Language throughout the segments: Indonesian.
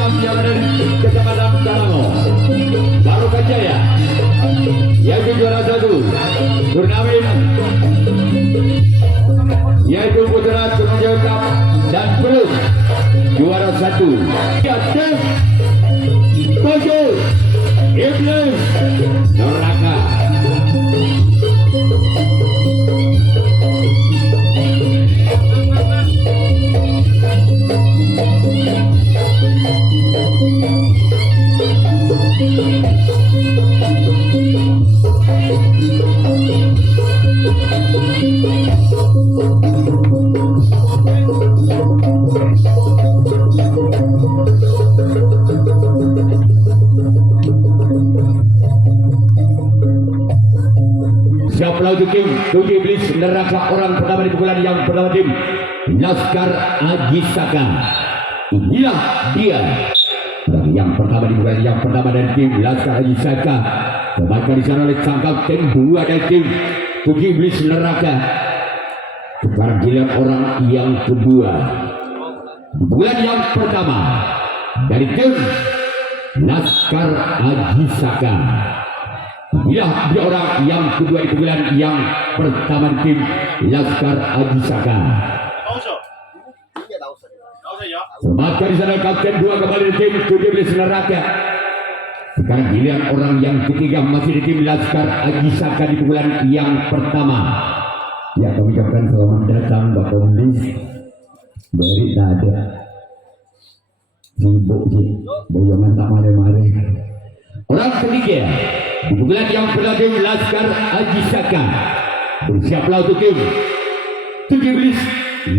Islam yang ada di Kecamatan Talango, Barokah Jaya, yaitu juara 1 turnamen, yaitu putra Semenjauh Cup dan plus juara 1 tim Kojo Iblis Neraka. Siaplah untuk tim Tujuh Iblis Neraka. Orang pertama di pukulan yang pertama tim Laskar Agisaka. Inilah dia yang pertama di pukulan yang pertama dari tim Laskar Agisaka. Kembali di sana oleh sang kapten 2 dari tim Tujuh Iblis Neraka. Sekarang giliran orang yang kedua di pukulan yang pertama dari tim Laskar Agisaka. Inilah dia orang yang kedua di pukulan yang pertama tim Laskar Agisaka. Selamatkan di sana kapten 2 kembali di tim Tujuh Iblis Neraka. Sekarang giliran orang yang ketiga masih di tim Laskar Agisaka di pukulan yang pertama. Ya, kami ucapkan selamat datang Bapak Undis. Beri ada sibuk sih, boyongan tak mare-mare. Orang ketiga di pukulan yang pertama tim Laskar Agisaka. Bersiaplah untuk tim Tujuh Iblis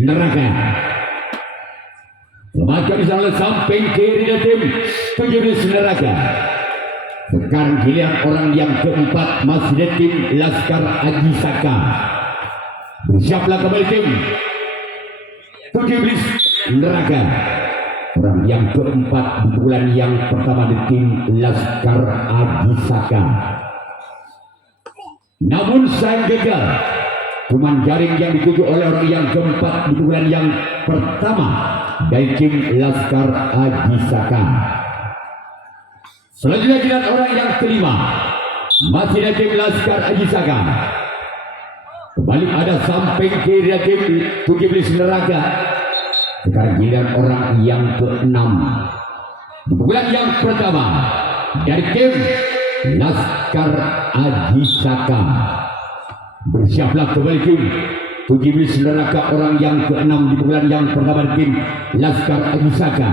Neraka. Selamatkan di sana samping kiri dari tim Tujuh Iblis Neraka. Sekarang giliran orang yang keempat masih dari tim Laskar Agisaka. Bersiaplah kembali tim Tujuh Iblis Neraka. Orang yang keempat di bulan yang pertama di tim Laskar Agisaka. Namun sayang gagal. Cuman jaring yang dituju oleh orang yang keempat di bulan yang pertama dari tim Laskar Agisaka. Selanjutnya giliran orang yang kelima masih dari tim Laskar Agisaka. Kembali ada samping kiri dari tim Tujuh Iblis Neraka. Sekarang giliran orang yang keenam di bulan yang pertama dari tim Laskar Agisaka. Bersiaplah kembali tim Tujuh Iblis Neraka. Orang yang keenam di bulan yang pertama dari tim Laskar Agisaka.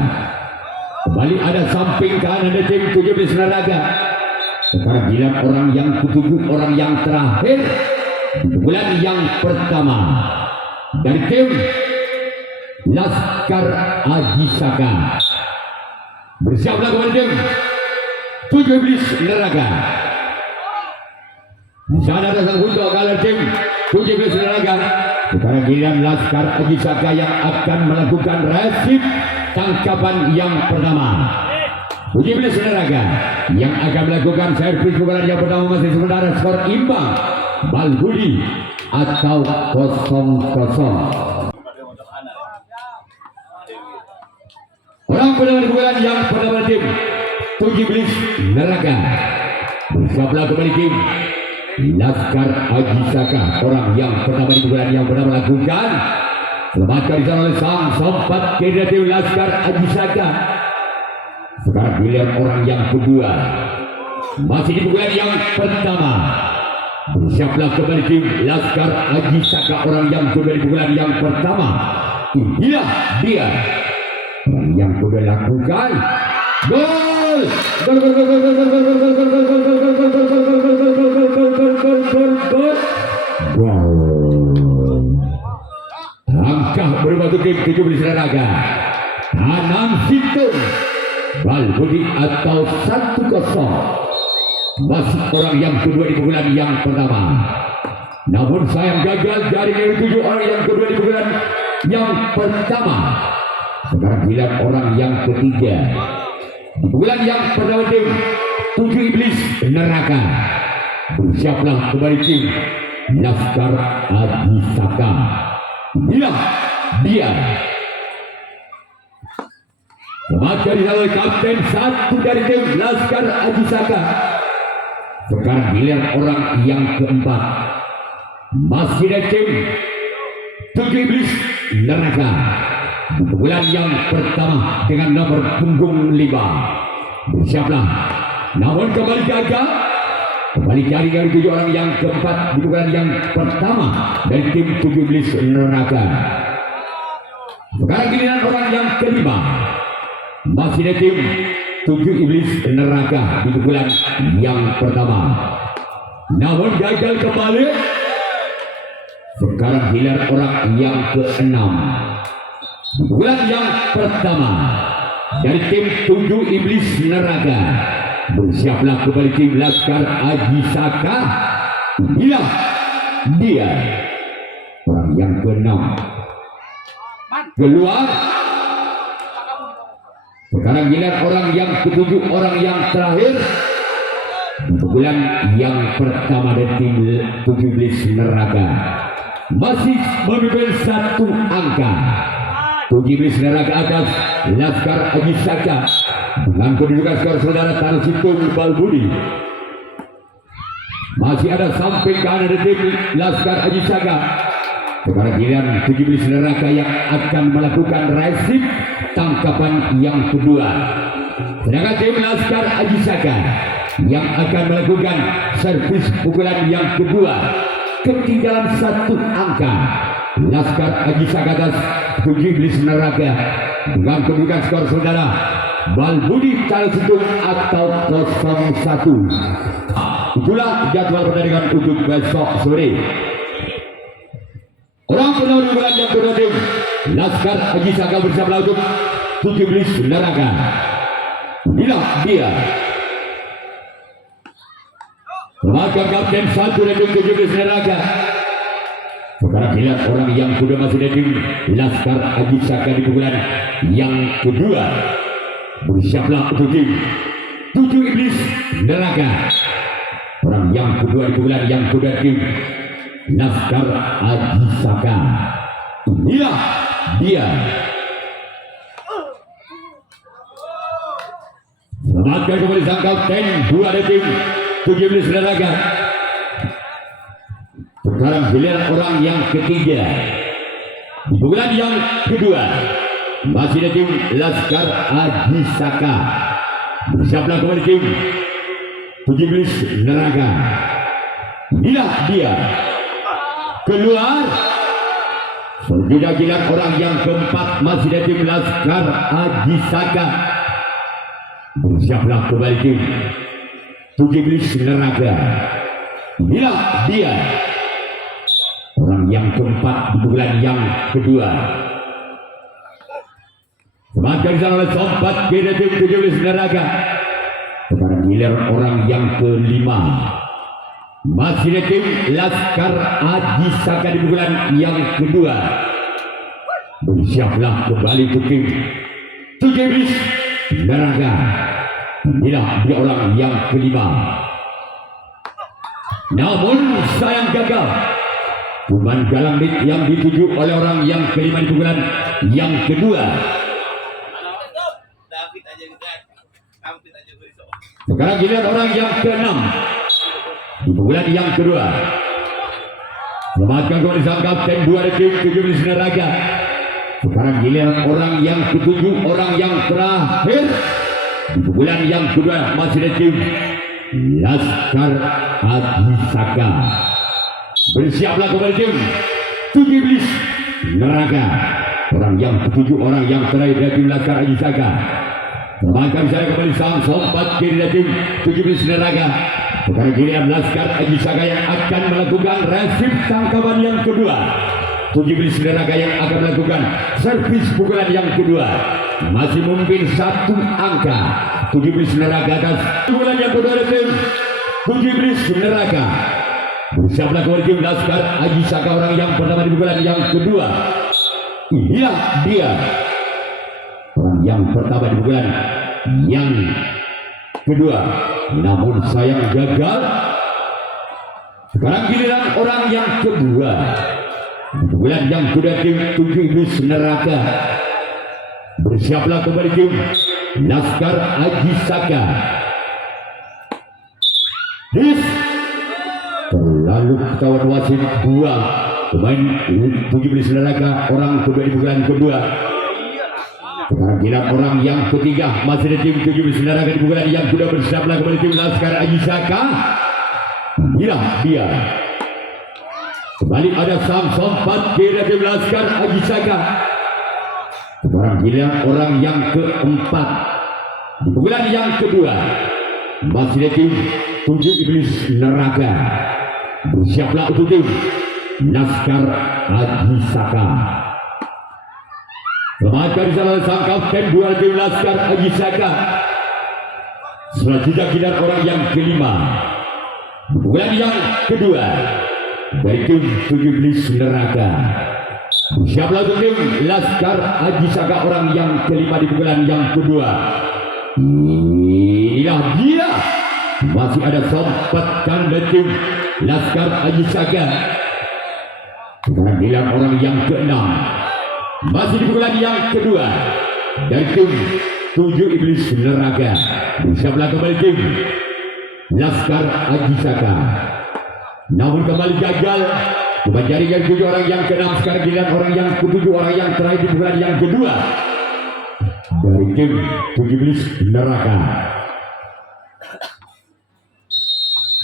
Kembali ada samping kanan dari tim Tujuh Iblis Neraka. Sekarang giliran orang yang ketujuh, orang yang terakhir di bulan yang pertama dari tim Laskar Agisaka. Bersiaplah kembali tim Tujuh Iblis Neraka. Di sana ada sang untuk kalah tim Tujuh Iblis Neraka. Sekarang giliran Laskar Agisaka yang akan melakukan resip tangkapan yang pertama. Tujuh Iblis Neraka yang akan melakukan servis pukulan yang pertama. Masih sementara skor imbang bal budi atau 0-0. Orang pertama di bulan yang pertama tim Tujuh Iblis Neraka. Bersiaplah kembali tim Laskar Agisaka. Orang yang pertama di bulan yang pertama lakukan. Selamatkan di sana oleh sang sempat kiri tim Laskar Agisaka. Sekarang giliran orang yang kedua masih di bulan yang pertama. Bersiaplah kembali tim Laskar Agisaka. Orang yang kedua di bulan yang pertama. Inilah dia orang yang sudah lakukan gol. Langkah berbatu tim Tujuh Iblis Neraka. Tanam Sintung bal budi atau 1-0. Masih orang yang kedua di pukulan yang pertama. Namun sayang gagal dari yang tujuh orang yang kedua di pukulan yang pertama. Sekarang giliran orang yang ketiga di bulan yang pertama tim Tujuh Iblis Neraka. Bersiaplah kembali tim Laskar Agisaka. Inilah dia Maka oleh kapten satu dari tim Laskar Aji Saka. Sekarang giliran orang yang keempat. Masih dari tim Tujuh Iblis Neraka. Di bulan yang pertama dengan nomor punggung 5. Bersiaplah. Namun kembali gagal. Kembali cari dari 7 orang yang keempat di bulan yang pertama dari tim Tujuh Iblis Neraka. Sekarang giliran orang yang kelima. Masih ada tim Tujuh Iblis Neraka di bulan yang pertama. Namun gagal kembali. Sekarang giliran orang yang keenam. Di bulan yang pertama dari tim Tujuh Iblis Neraka. Bersiaplah kembali tim Laskar Aji Saka. Inilah dia orang yang keenam. Keluar. Sekarang giliran orang yang ketujuh, orang yang terakhir di bulan yang pertama dari tim Tujuh Iblis Neraka. Masih memimpin 1 angka. Tujuh Iblis Neraka atas Laskar Aji Saka dengan kedudukan skor saudara Tarsitung Balbudi. Masih ada samping kanan dari tim Laskar Aji Saka. Sekarang giliran Tujuh Iblis Neraka yang akan melakukan resip tangkapan yang kedua. Sedangkan tim Laskar Aji Saka yang akan melakukan servis pukulan yang kedua. Ketinggalan 1 angka. Laskar Aji Saka atas Tujuh Iblis Neraka dengan kedudukan skor saudara Balbudi Tarsitung atau 0-1. Itulah jadwal pertandingan untuk besok sore. Orang pertama di bulan yang kedua tim Laskar Aji Saka bersama untuk Tujuh Iblis Neraka. Inilah dia. Maka kapten satu dari tim Tujuh Iblis Neraka. Sekarang lihat orang yang sudah masih dari tim Laskar Aji Saka di bulan yang kedua. Bersiaplah untuk tim Tujuh Iblis Neraka. Orang yang kedua di bulan yang kedua tim Laskar Aji Saka. Inilah dia. Selamatkan kembali sang kapten 2 dari tim Tujuh Iblis Neraka. Sekarang giliran orang yang ketiga di bulan yang kedua. Masih ada tim Laskar Aji Saka. Bersiaplah kembali tim Tujuh Iblis Neraka. Inilah dia. Keluar. Selanjutnya giliran orang yang keempat. Masih ada tim Laskar Aji Saka. Bersiaplah kembali tim Tujuh Iblis Neraka. Inilah dia. Orang yang keempat di bulan yang kedua. Semakin disana oleh sompat kiri tim Tujuh Iblis Neraka. Sekarang giliran orang yang kelima. Masih ada tim Laskar Aji Saka di bulan yang kedua. Bersiaplah kembali tim Tujuh Iblis Neraka. Inilah dia orang yang kelima. Namun sayang gagal. Kuman Galangit yang dituju oleh orang yang kelima di bulan yang kedua. Sekarang giliran orang yang keenam di bulan yang kedua. Selamatkan kembali sang kapten 2 dari tim Tujuh Iblis Neraka. Sekarang giliran orang yang ketujuh, orang yang terakhir di bulan yang kedua. Masih ada tim Laskar Aji Saka. Bersiaplah kembali tim Tujuh Iblis Neraka. Orang yang ketujuh, orang yang terakhir dari tim Laskar Aji Saka. Selamatkan saya kembali sang sompat kiri dari tim Tujuh Iblis Neraka. Sekarang giliran Laskar Aji Saka yang akan melakukan resip tangkapan yang kedua. Tujuh Iblis Neraka yang akan melakukan servis pukulan yang kedua. Masih memimpin 1 angka. Tujuh Iblis Neraka atas pukulan yang kedua dari tim Tujuh Iblis Neraka. Bersiaplah kembali tim Laskar Aji Saka orang yang pertama di pukulan yang kedua. Inilah dia. Orang yang pertama di pukulan yang kedua. Namun sayang gagal. Sekarang giliran orang yang kedua. Di bulan yang kedua tim Tujuh Iblis Neraka. Bersiaplah kembali tim Laskar Aji Saka. Terlalu kawan wasit dua pemain 17 neraka orang kedua di pukulan kedua. Sekarang giliran orang yang ketiga masih ada tim 17 neraka di pukulan yang kedua. Bersiaplah kembali tim Laskar Aji Saka. Gila dia. Kembali ada Samson Patkir dari Laskar Aji Saka. Sekarang giliran orang yang keempat di pukulan yang kedua masih ada tim 7 Iblis Neraka. Bersiaplah untuk tim Laskar Aji Saka. Selamatkan di sana sang kapten dua tim Laskar Aji Saka. Selanjutnya giliran orang yang kelima di pukulan yang kedua dari tim 7 Iblis Neraka. Bersiaplah untuk tim Laskar Aji Saka orang yang kelima di pukulan yang kedua. Inilah dia. Masih ada sempatkan dari tim Laskar Aji Saka. Sekarang giliran orang yang keenam masih di pukulan yang kedua dari tim 7 Iblis Neraka. Bersiaplah kembali tim Laskar Aji Saka. Namun kembali gagal. Bukan jaringan 7 orang yang keenam. Sekarang giliran orang yang ketujuh, orang yang terakhir di pukulan yang kedua dari tim 7 Iblis Neraka.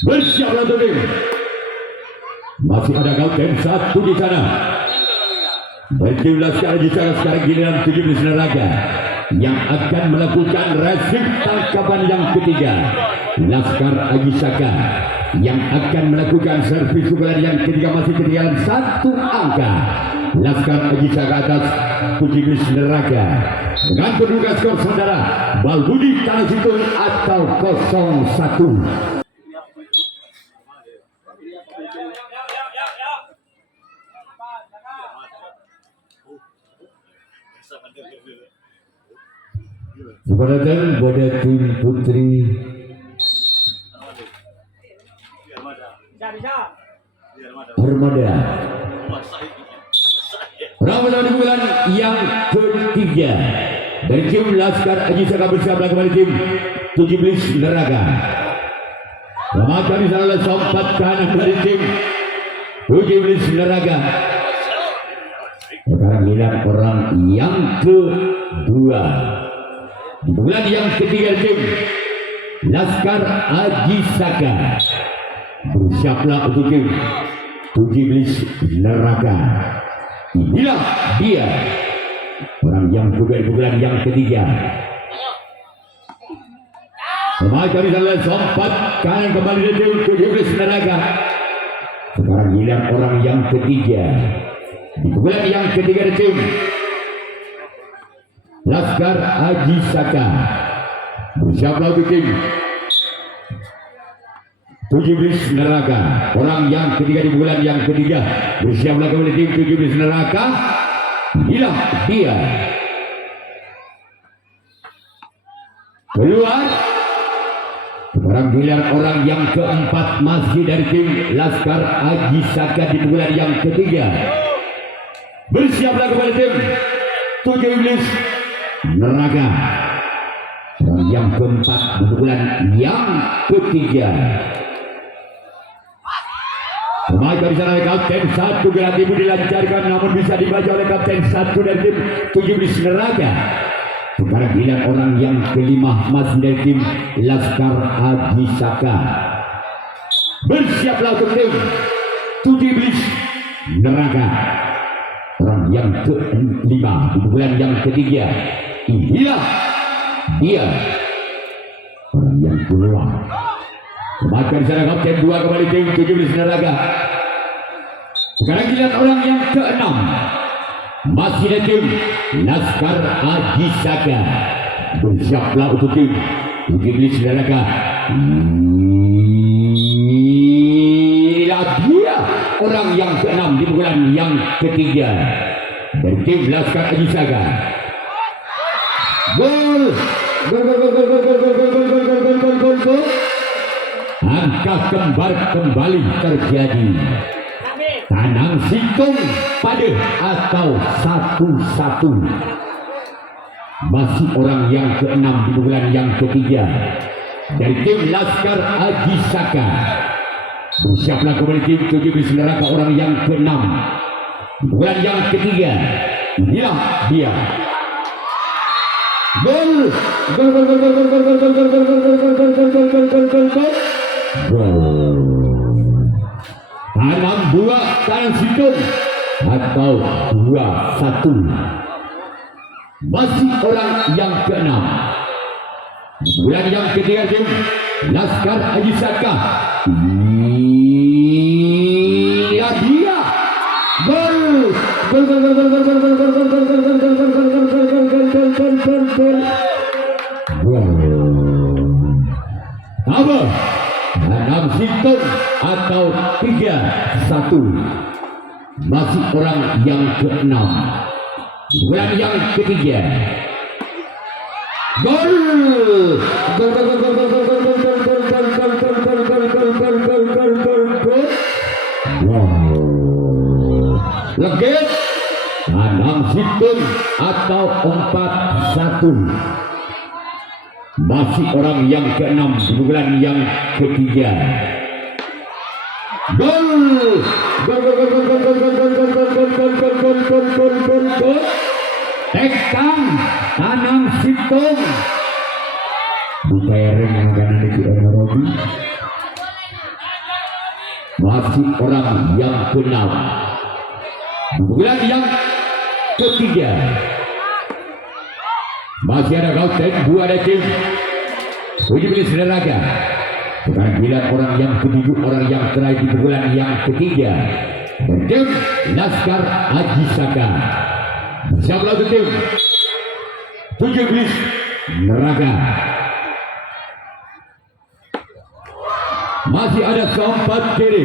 Bersiaplah untuk tim. Masih ada kapten satu di sana. Dari tim Laskar Aji Saka. Sekarang giliran 7 Iblis Neraka yang akan melakukan resip tangkapan yang ketiga. Laskar Aji Saka yang akan melakukan servis pukulan yang ketiga. Masih ketinggalan satu angka. Laskar Aji Saka atas 7 Iblis Neraka dengan kedudukan skor saudara Balbudi Tanah Situng atau 0-1. Kepada tim putri Armada. Ramadan di bulan yang ketiga dari tim Laskar Aji Saka. Bersiaplah kembali tim 7 Iblis Neraka. Selamatkan di sana sompat kanan dari tim 7 Iblis Neraka. Sekarang giliran orang yang kedua di bulan yang ketiga tim Laskar Aji Saka. Bersiaplah untuk tim 7 Iblis Neraka. Inilah dia orang yang kedua di bulan yang ketiga. Semakin di sana sempat kanan kembali dari tim 7 Iblis Neraka. Sekarang giliran orang yang ketiga di bulan yang ketiga dari tim Laskar Aji Saka. Bersiaplah untuk tim 7 Iblis Neraka orang yang ketiga di bulan yang ketiga. Bersiaplah kembali tim 7 Iblis Neraka. Inilah dia. Keluar. Sekarang giliran orang yang keempat masih dari tim Laskar Aji Saka di bulan yang ketiga. Bersiaplah kembali tim 7 Iblis Neraka orang yang keempat di bulan yang ketiga. Semakin di sana kapten satu gerak ibu dilancarkan, namun bisa dibaca oleh kapten satu dari tim 7 Iblis Neraka. Sekarang giliran orang yang kelima masih dari tim Laskar Aji Saka. Bersiaplah untuk tim 7 Iblis Neraka orang yang kelima di bulan yang ketiga. Inilah dia orang yang keluar. Semakin di sana kapten dua kembali tim 7 Iblis Neraka. Sekarang giliran orang yang keenam masih dari tim Laskar Aji Saka. Bersiaplah untuk tim 7 Iblis Neraka. Inilah dia orang yang keenam di bulan yang ketiga dari tim Laskar Aji Saka. Gol. Gol. Angka kembar kembali terjadi. Tanang Situng pada atau 1-1. Masih orang yang keenam di bulan yang ketiga dari tim Laskar Aji Saka. Bersiaplah kembali tim 17 neraka orang yang keenam di bulan yang ketiga. Inilah dia. Gol. Gol. Tanam dua tanam situ atau 2-1. Masih orang yang keenam bulan yang ketiga tim Laskar Aji Saka. Ini dia. Gol. Apa? 6 situ atau 3-1. Masih orang yang keenam bulan yang ketiga. Gol. Legit 6 situng atau 4-1. Masih orang yang keenam di bulan yang ketiga. Gol. Tekang tanam situng. Bukaireng yang kanan di Robi. Masih orang yang keenam di bulan yang ketiga. Masih ada Gauten, dua ada tim 17 neraka. Sekarang giliran orang yang ketujuh, orang yang terakhir di bulan yang ketiga. Tim Laskar Aji Saka. Siapa lagi tim 17 neraka. Masih ada keempat kiri.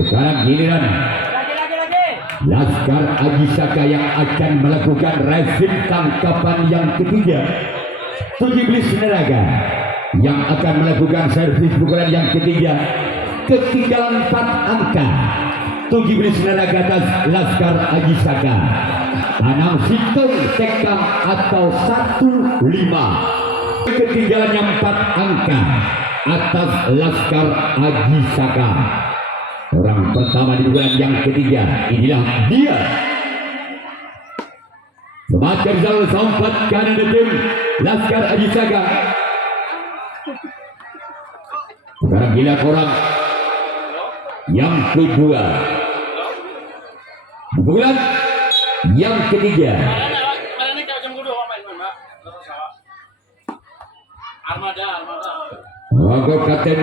Sekarang giliran Laskar Aji Saka yang akan melakukan rezim tangkapan yang ketiga. 17 neraka yang akan melakukan servis pukulan yang ketiga. Ketinggalan 4 angka. 17 neraka atas Laskar Aji Saka. Tanam situng tekang atau 1-5. Ketinggalan yang 4 angka atas Laskar Aji Saka. Orang pertama di bulan yang ketiga. Inilah dia. Semakin jauh sempat kanan tim Laskar Aji Saka. Sekarang gila orang yang kedua di bulan yang ketiga. Maka kapten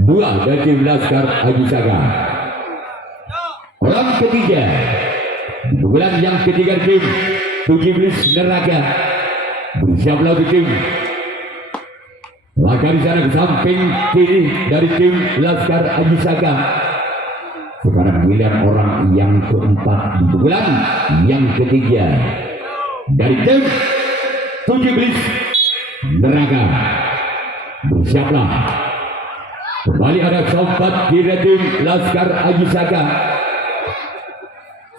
2 dari tim Laskar Aji Saka. Orang ketiga di bulan yang ketiga tim 17 neraka. Bersiaplah tim Laka di sana ke samping kiri dari tim Laskar Aji Saka. Sekarang giliran orang yang keempat di bulan yang ketiga dari tim 17 neraka. Bersiaplah. Kembali ada keempat kiri tim Laskar Aji Saka.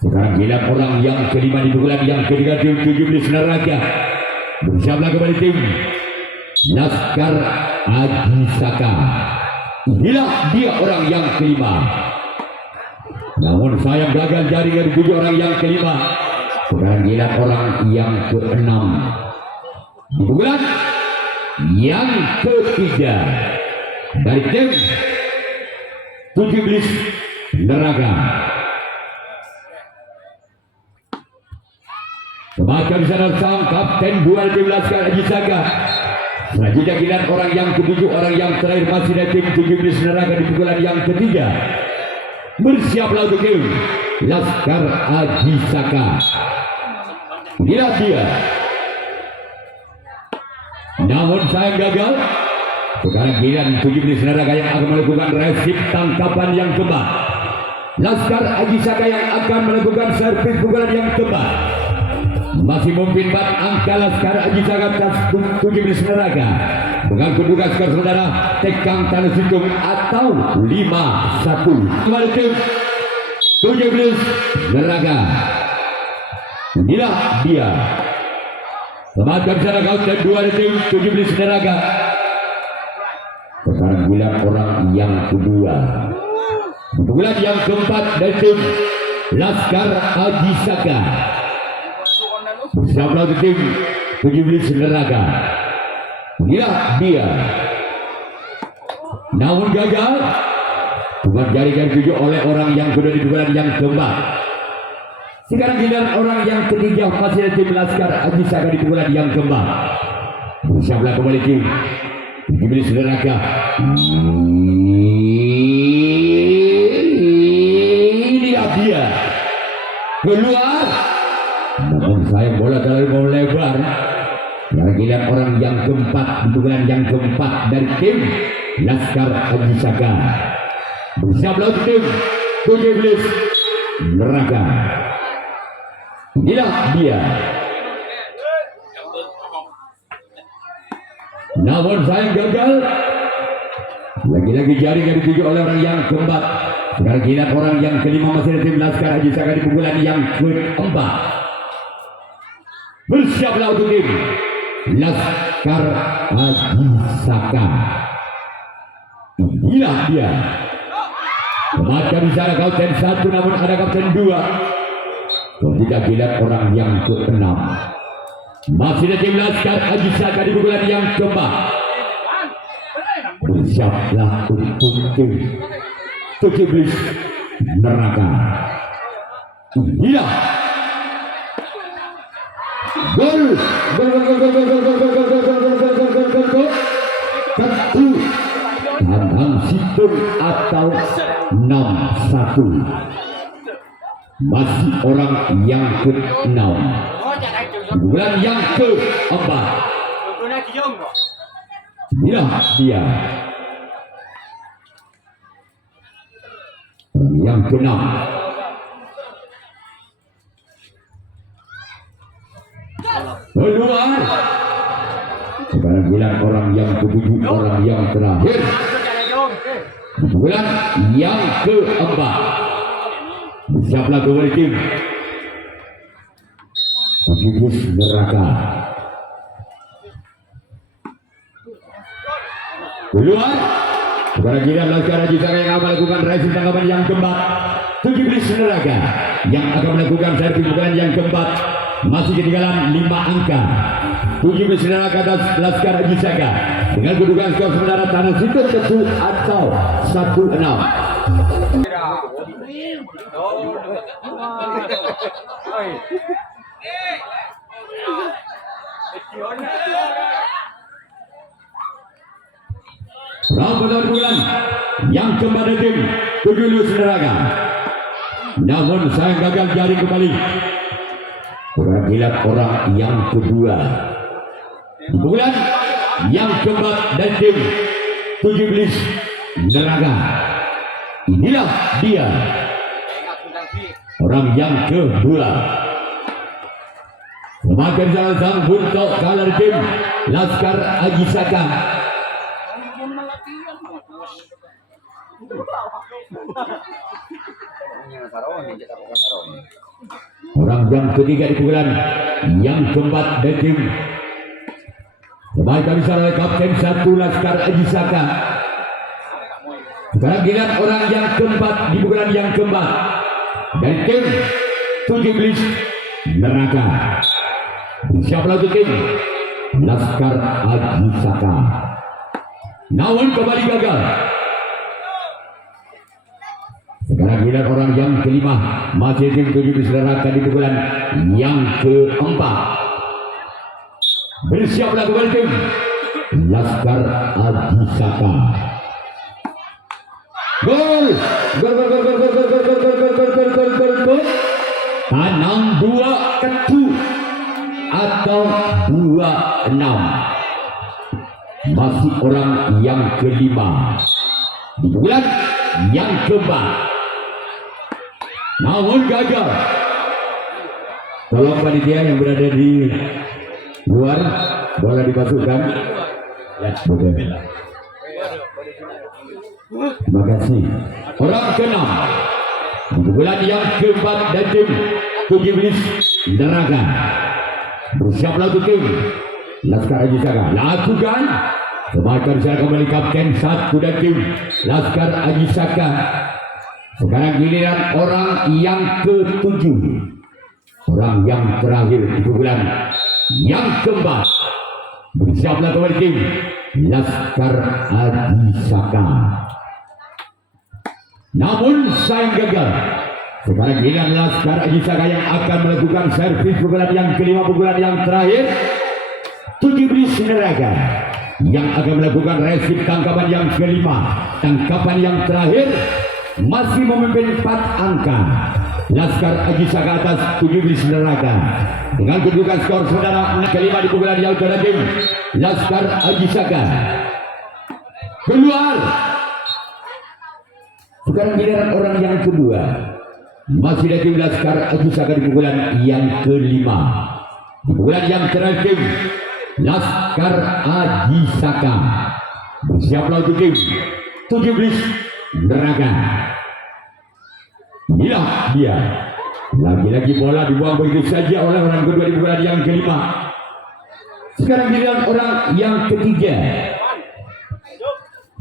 Sekarang giliran orang yang kelima di bulan yang ketiga tim 17 neraka. Bersiaplah kembali tim Laskar Aji Saka. Inilah dia orang yang kelima. Namun sayang gagal jaring dari 7 orang yang kelima. Sekarang giliran orang yang keenam di bulan yang ketiga dari tim 17 neraka. Semakin di sana sang kapten 2 tim Laskar Aji Saka. Selanjutnya giliran orang yang ketujuh, orang yang terakhir masih dari tim 17 neraka di pukulan yang ketiga. Bersiaplah untuk tim Laskar Aji Saka. Inilah dia. Namun sayang gagal. Sekarang giliran 17 neraka yang akan melakukan resip tangkapan yang keempat. Laskar Aji Saka yang akan melakukan servis pukulan yang keempat. Masih mungkin 4 angka Laskar Aji Saka atas 17 neraka. Dengan kedudukan skor saudara tekang tanah situng atau 5-1. Kembali tim 17 neraka. Inilah dia. Semakan sana kau dan dua tim 17 Neraka. Sekarang bulan orang yang kedua. Bulan yang keempat dari tim Laskar Haji Saka. Bersama tim 17 Neraka. Inilah dia. Namun gagal. Bukan jaringan tujuh oleh orang yang kedua di bulan yang keempat. Sekarang giliran orang yang ketiga masih tim Laskar Haji Saka di bulan yang keempat. Bersama kembali tim 17 Neraka. Ini dia keluar. Namun saya bola terlalu mau lebar. Sekarang giliran orang yang keempat di bulan yang keempat dari tim Laskar Haji Saka. Bersama tim 17 Neraka. Inilah dia. Namun saya gagal. Lagi-lagi jaringan dituju oleh orang yang keempat. Sekarang giliran orang yang kelima masih tim Laskar Haji Saka di pukulan yang keempat. Bersiaplah untuk tim Laskar Haji Saka. Inilah dia. Kematian di sana kapten 1 namun ada kapten 2. Tidak giliran orang yang ke-6. Masih ada tim Laskar Haji Saka di pukulan yang keempat. Bersiaplah untuk tim 17 Neraka. Inilah gol. Satu tandang situng atau 6-1. Masih orang yang ke-6. Bulan yang ke-4. Inilah dia. Yang ke-6. Keluar. Sekarang bulan orang yang ke-7, orang yang terakhir. Bulan yang ke-4. Siaplah kembali tim 17 Neraka. Keluar. Sekarang giliran Laskar Haji Saka yang akan melakukan racing tanggapan yang keempat. 17 Neraka yang akan melakukan servis pukulan yang keempat. Masih ketinggalan 5 angka. 17 Neraka atas Laskar Haji Saka dengan kedudukan skor sementara tanah situ 1 atau 1-6. Rambutan bulan yang keempat tim 17 Neraka. Namun saya gagal jaring kembali. Perwakilan orang yang kedua. Bulan yang keempat dan tim 17 Neraka. Inilah dia. Orang yang kedua. Semakin salah sang buntok kalah tim Laskar Haji Saka. Orang yang ketiga di pukulan yang keempat dan tim semakin salah kapten 1 Laskar Haji Saka. Sekarang giliran orang yang keempat di pukulan yang keempat dan tim 17 Neraka. Siaplah untuk tim Laskar Haji Saka. Namun kembali gagal. Sekarang giliran orang yang kelima masih tim 17 Neraka di pukulan yang keempat. Bersiaplah kembali tim Laskar Haji Saka. Gol. Tanam 2 ketu atau 26. Masih orang yang kelima di bulan yang keempat. Namun gagal. Tolong panitia yang berada di luar boleh dimasukkan. Ya, boleh. Terima kasih. Orang ke-6 di bulan yang keempat dan tim 17 Neraka. Bersiaplah untuk tim Laskar Haji Saka. Lakukan kembali sana kembali kapten satu dan tim Laskar Haji Saka. Sekarang giliran orang yang ke-7, orang yang terakhir di pukulan yang keempat. Bersiaplah kembali tim Laskar Haji Saka. Namun sayang gagal. Sekarang giliran Laskar Haji Saka yang akan melakukan servis pukulan yang kelima, pukulan yang terakhir. 17 Neraka yang akan melakukan resip tangkapan yang kelima, tangkapan yang terakhir. Masih memimpin 4 angka. Laskar Haji Saka atas 17 Neraka dengan kedudukan skor saudara kelima di pukulan yang terakhir. Laskar Haji Saka keluar. Sekarang giliran orang yang kedua. Masih ada tim Laskar Haji Saka di pukulan yang kelima. Di pukulan yang terakhir Laskar Haji Saka. Bersiaplah untuk tim 17 Neraka. Inilah dia. Lagi-lagi bola dibuang begitu saja oleh orang kedua di pukulan yang kelima. Sekarang giliran orang yang ketiga.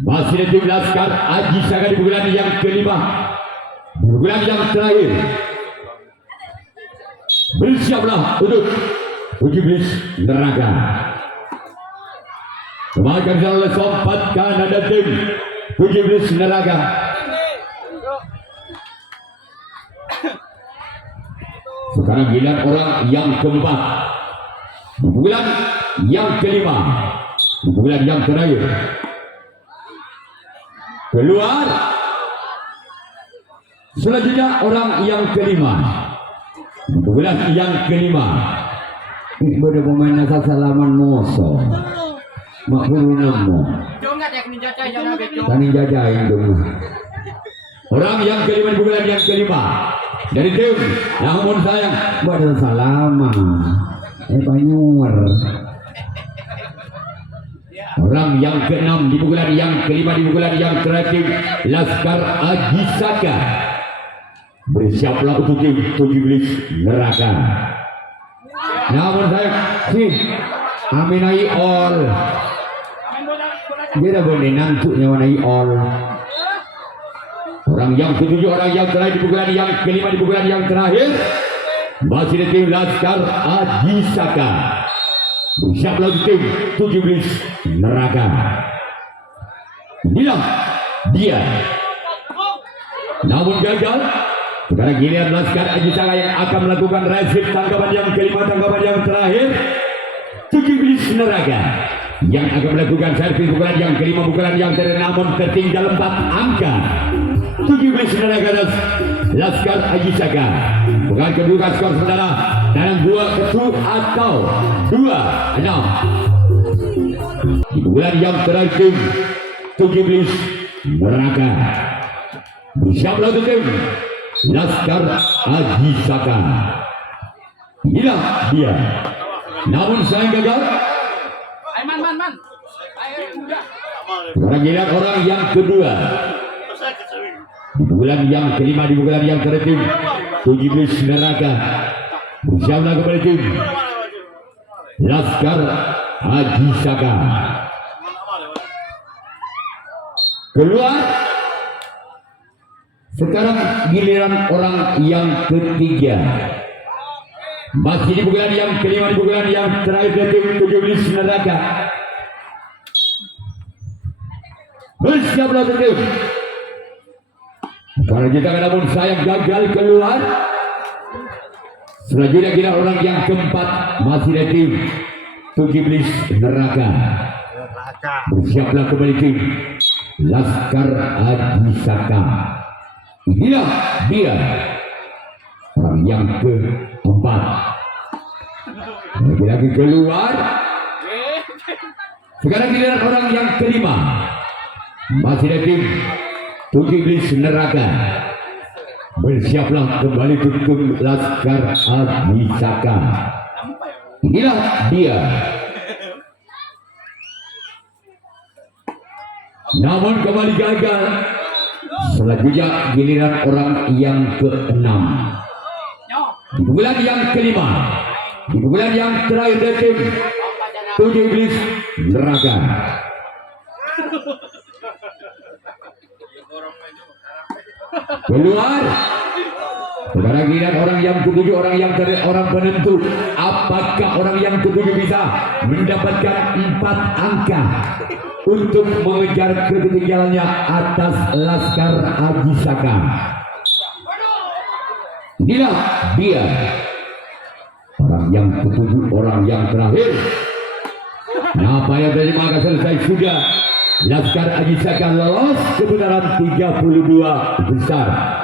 Masih ada tim Laskar Haji Saka di pukulan yang kelima. Pukulan yang terakhir. Bersiaplah untuk 17 Neraka. Kembalikan oleh sompat kanan ada tim 17 Neraka. Sekarang giliran orang yang keempat. Pukulan yang kelima. Pukulan yang terakhir. Keluar. Selanjutnya orang yang kelima. Pukulan yang kelima. Pada pemain asal salaman moso. Makhluk namo. Tani jajain dong. Orang yang kelima, pukulan yang kelima dari tim. Namun sayang pada salaman. Banyuar. Orang yang keenam di pukulan yang kelima, di pukulan yang terakhir Laskar Haji Saka. Bersiaplah untuk tim 17 Neraka. Namun saya Aminai all. Dia dah boleh nantuk nyawanai all. Orang yang ketujuh, orang yang terakhir di pukulan yang kelima, di pukulan yang terakhir masih di tim Laskar Haji Saka. Bersiaplah untuk tim 17 Neraka. Inilah dia. Namun gagal. Sekarang giliran Laskar Haji Saka yang akan melakukan resip tangkapan yang kelima, tangkapan yang terakhir 17 Neraka yang akan melakukan servis pukulan yang kelima, pukulan yang terakhir, namun tertinggal 4 angka. 17 Neraka Laskar Haji Saka. Bukan kedudukan skor saudara dalam 2-1 atau 2-6. Di pukulan yang terakhir 17 Neraka. Bersiaplah untuk tim Laskar Haji Saka. Inilah dia. Namun sayang gagal. Sekarang giliran orang yang kedua. Di pukulan yang kelima, di pukulan yang terakhir 17 Neraka. Bersiaplah kepada tim Laskar Haji Saka. Keluar. Sekarang giliran orang yang ketiga. Masih di pukulan yang kelima, di pukulan yang terakhir tim 17 Neraka. Bersiaplah tim. Kalau kita namun sayang gagal keluar. Selanjutnya giliran orang yang keempat. Masih di tim 17 Neraka. Bersiaplah kembali tim Laskar Haji Saka. Inilah dia. Orang yang keempat. Lagi-lagi keluar. Sekarang giliran orang yang kelima. Masih ada tim 17 Neraka. Bersiaplah kembali untuk Laskar Haji Saka. Inilah dia. Namun kembali gagal. Selanjutnya giliran orang yang keenam. Di pukulan yang kelima. di bulan yang terakhir dari tim 7 Iblis Neraka. Keluar. Sekarang giliran orang yang ketujuh, orang yang orang penentu. Apakah orang yang ketujuh bisa mendapatkan 4 angka untuk mengejar ketinggalannya atas Laskar Haji Saka? Inilah dia orang yang ketujuh, orang yang terakhir. Apa yang tadi maka selesai sudah. Laskar Haji Saka lolos ke putaran 32 besar.